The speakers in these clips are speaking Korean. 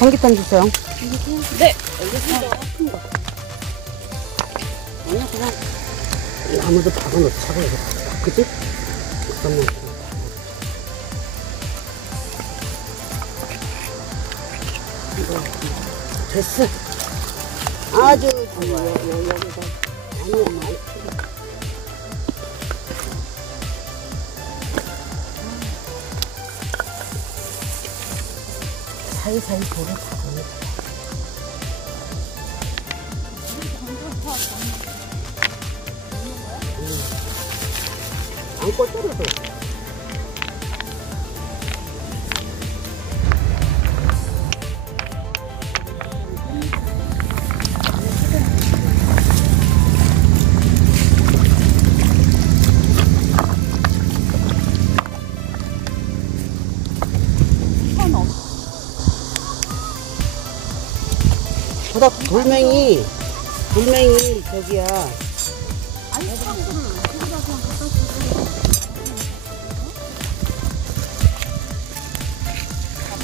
전기탕 주세요. 네, 알겠습니다. 큰 거. 아니야, 그냥 나무도 박아놓자고, 이거. 그치? 잠깐만. 이거, 됐어. 아주 좋아요. 여기다. 아니야, 많이 크다. 사이사이 돌을 박아놓자. 안 꼴떨어도. 보다 돌멩이 저기야.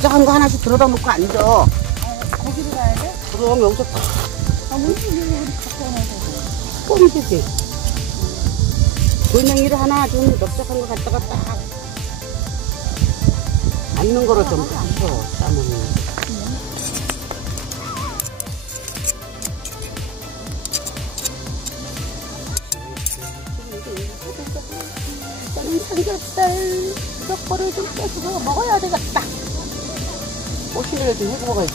작은 거 하나씩 들어다 놓고 앉아. 거기로 가야 돼? 그럼 여기서 딱 무슨 일이 우리 갖고 와서. 꼼지지. 돌멩이를 하나 좀 넓적한 거 갖다가 딱 앉는 거로 좀 붙여, 땀은. 저는 삼겹살 몇 거를 좀 빼서 먹어야 되겠다. 꼬시를 좀 해고 먹어야지.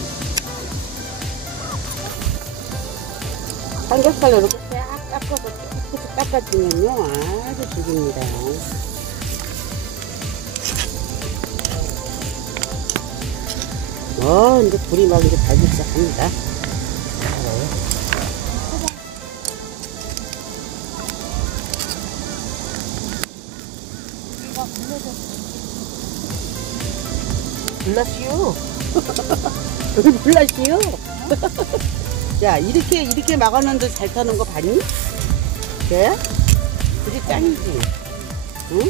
삼겹살 이렇게 딱 닦아서 깨끗이 닦아주면요 아주 죽입니다. 이제 불이 막 이제 달기 시작합니다. 불났슈. 여기 불났슈. 야, 이렇게 막았는데 잘 타는 거 봤니? 그래? 그게 짱이지. 응?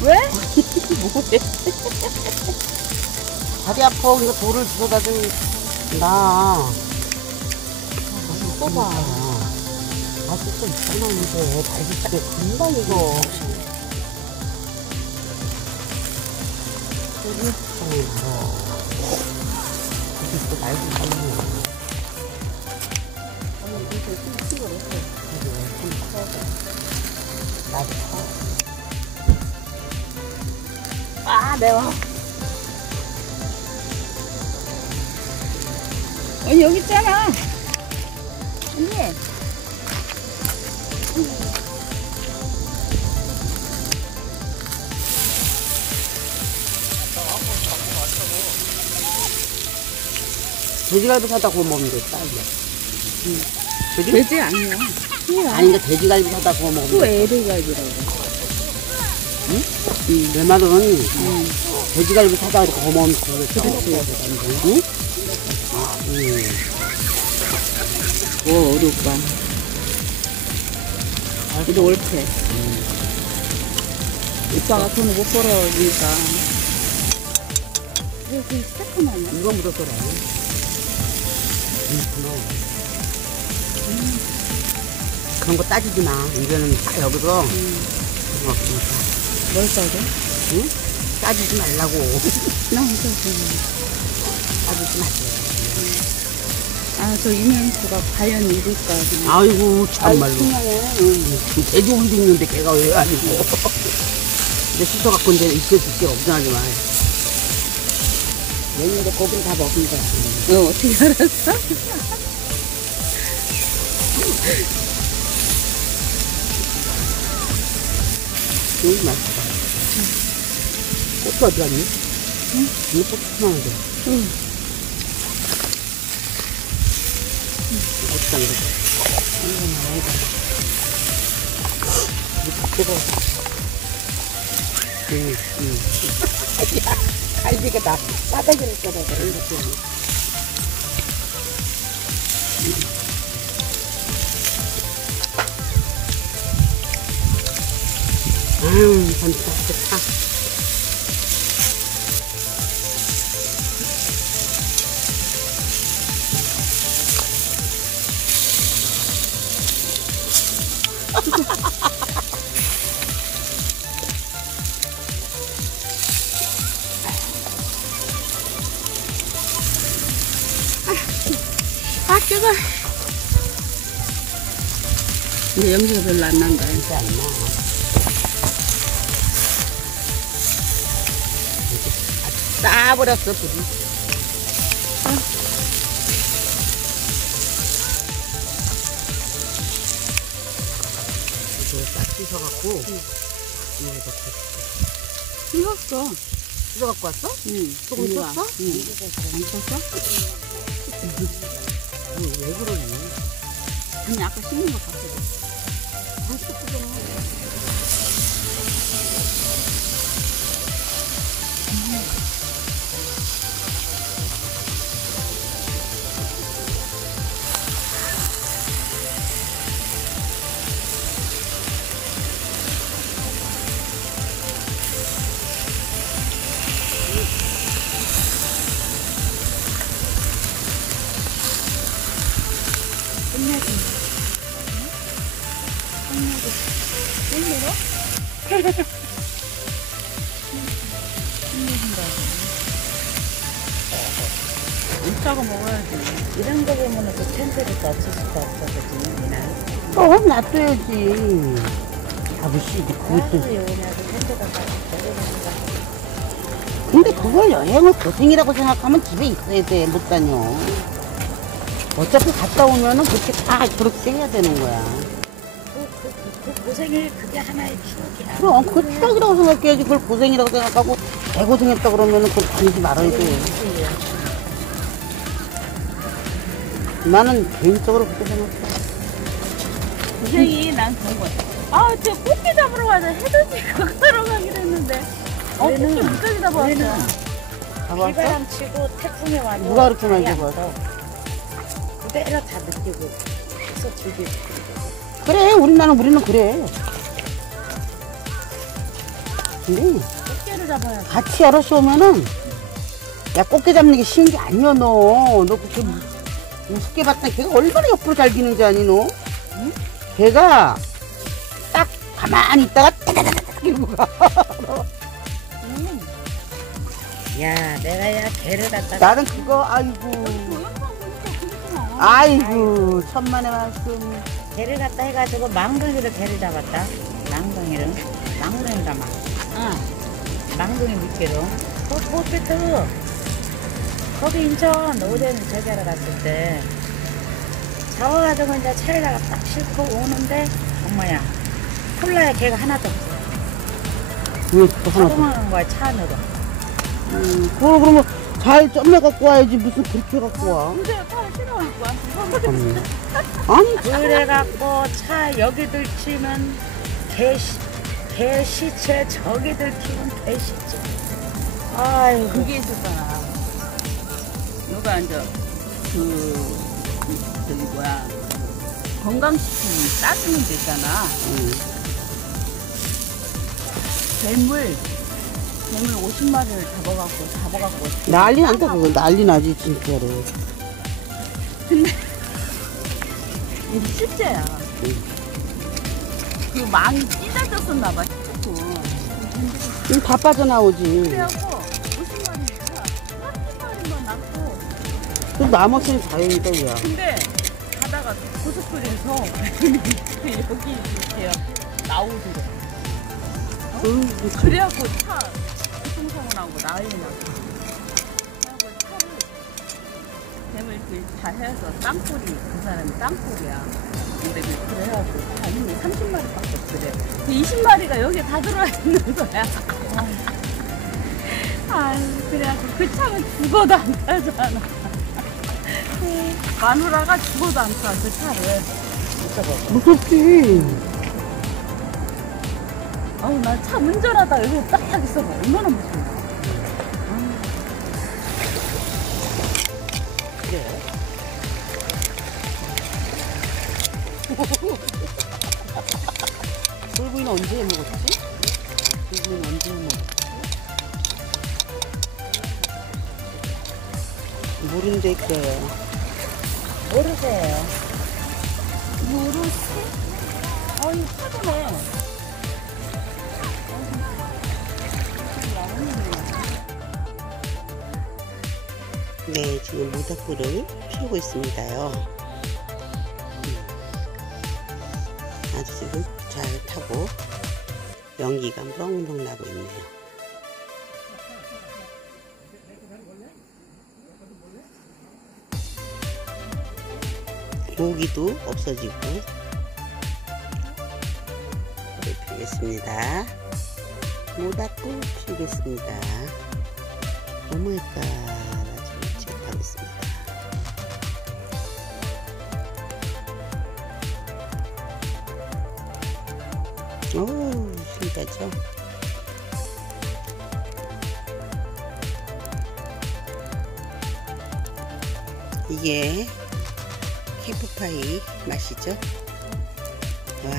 왜? 뭐해? 다리 아파. 이거 돌을 주워다 좀 나. 써봐. 아직 또 있잖아, 이제. 다리 짱 금방 이거. 또 날도 빨리. 나도 아, 매워. 언니 여기 있잖아. 언니. 돼지갈비 사다 구워 먹으면 돼, 딱이야. 그지? 돼지 아니야. 아니, 근데 돼지갈비 사다 구워 먹으면 또 돼. 애들갈비라고. 응? 내 말은, 돼지갈비 사다 구워 먹으면 그렇지. 응? 뭐 어렵다. 이거 옳대. 오빠가 돈을 못 벌어주니까. 이거 지금 스테이크 아니야? 이거 묻었더라. 그런 거 따지지 마. 이제는 다 여기서. 뭘 따져? 응? 따지지 말라고. 나 혼자 따지지 마세요. 아, 저 이명수가 과연 입을까. 아이고, 참말로. 중요해. 돼지고기도 있는데 걔가 왜 아니고. 근데 씻어갖고 이제 있을 게 없잖아. 얘는 이제 고기를 다 먹은 거야. 어떻게 알았어? 너무 맛있다. 꽃도 어디 갔니? 응? 이거 꽃 많은데. 응. 꽃도 안 되고. 이거 뜨거워. 야, 갈비가 다 바닥을 떠서 그런 거지. 전기가 좋다. 아, 뜨거. 근데 염지가 별로 안 난다. 진짜 안 나. 싸버렸어, 불이. 이거 싹 씻어갖고, 이거에다 익었어. 씻어갖고 왔어? 응. 조금 언니가. 쪘어? 응. 안 쪘어? 왜 그러니? 아니, 아까 씹는 거 같거든. 한쪽 끄잖아. 이따가 먹어야지. 이런 거 보면은 그 텐트리가 없을 수가 없어, 그지? 니나. 놔둬야지. 아버씨, 그것도. 여기나도 텐트가 내려가는 근데 그걸 여행을 고생이라고 생각하면 집에 있어야 돼. 못 다녀. 어차피 갔다 오면은 그렇게 다 그렇게 해야 되는 거야. 그 고생이 그게 하나의 추억이야. 그럼 그걸 추억이라고 생각해야지. 그걸 고생이라고 생각하고 개고생했다 그러면은 그걸 다니지 말아야 돼. 나는 개인적으로 그렇게 생각해. 고생이 난 그런 거야. 아, 저 꽃게 잡으러 가자. 해돋이 그거 하러 가기로 했는데. 꽃게 물고기 잡아왔어. 잡았어? 비바람 치고 태풍이 와도 누가 그렇게 많이 아예 안 잡았어? 떠. 그대로 다 느끼고 그래서 즐기고. 그래, 우리는 그래. 근데 꽃게를 잡아야지. 같이 여럿이 오면은 야, 꽃게 잡는 게 쉬운 게 아니야, 너. 너 그렇게 우습게 봤더니 걔가 얼마나 옆으로 잘 기는지 아니, 너? 응? 걔가 딱 가만히 있다가 따다다닥 이러고 가. 야, 내가 야 개를 갖다가 나는 그거, 아이고, 천만의 말씀. 개를 갖다 해가지고 망둥이를 개를 잡았다. 망둥이를 망둥이가 망둥이 미끼로. 꽃피트 거기 인천 오전 저기 하러 갔을 때 잡아가지고 이제 차에다가 딱 싣고 오는데 엄마야 콜라에 개가 하나도 없어. 왜 그거 하나 더? 자동하는 거야 차 안으로. 그걸 그러면 잘 점내 갖고 와야지. 무슨 그렇게 갖고 와. 근데 차 싫어할 거야. 참네. 아니, 그래갖고 차 여기들 치면 개 시체 저기들 치면 개 시체. 아이고 그게 있었잖아. 누가 이제 저기 뭐야 건강식품 싸주는 데 있잖아. 뱀을 50마리를 잡아갖고 난리 난다, 그거. 난리 나지, 진짜로. 이게 실제야. 그 망이 찢어졌었나봐. 지금 다 빠져나오지. 그래갖고 50마리니까 30마리만 낳고. 그 나머지는 자연이다, 야. 근데 가다가 고속도로에서 여기 이렇게 나오더라고. 그래갖고 차 교통사고 나고 난리 나고. 그래갖고 차를 뱀을 이렇게 다 해서 땅굴이 그 사람이 땅굴이야. 근데 그래갖고 아니 30마리밖에 없더래. 그 20마리가 여기에 다 들어와 있는 거야. 아유 그래갖고 그 차는 죽어도 안 타잖아. 마누라가 죽어도 안 타 그 차를. 무섭지. 아우 나 차 운전하다가 여기 딱 있어봐. 얼마나 무서워. 돌구이는 언제 해 먹었지? 돌구이는 언제 해 먹었지? 모른대 게. 모르세요. 모르세? 아니, 파도네. 네, 지금 모닥불을 피우고 있습니다요. 아주 지금 잘 타고 연기가 뻥뻥 나고 있네요. 모기도 없어지고. 불을 피우겠습니다. 모닥불 피우겠습니다. 오마이갓, 아주 체크하겠습니다. 오, 신기하죠? 이게 캠프파이 맛이죠? 와,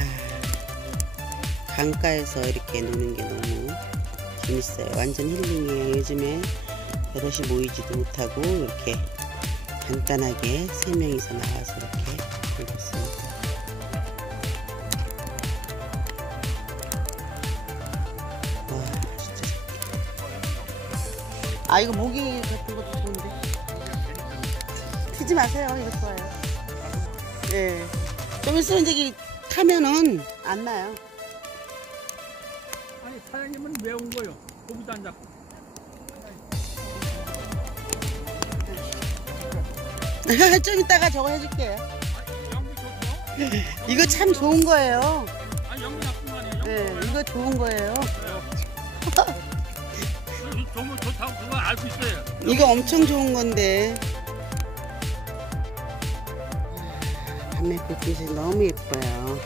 강가에서 이렇게 노는 게 너무 재밌어요. 완전 힐링이에요. 요즘에 여럿이 모이지도 못하고 이렇게 간단하게 3명이서 나와서 이렇게 즐겁습니다. 와, 진짜 좋다. 아, 이거 모기 같은 것도 좋은데 피지 마세요. 이거 좋아요. 네, 좀 있으면 저기 타면은 안 나요. 아니 사장님은 왜 온 거요? 고기도 안 잡고. 좀 이따가 저거 해줄게요. 아니 연기 좋죠? 이거 참 좋은 거예요. 아니 연기 나쁜 거 아니에요? 네, 이거 좋은 거예요. 좋으면 좋다고 그거 알고 있어요. 이거 엄청 좋은 건데. 밤에 불빛이 너무 예뻐요.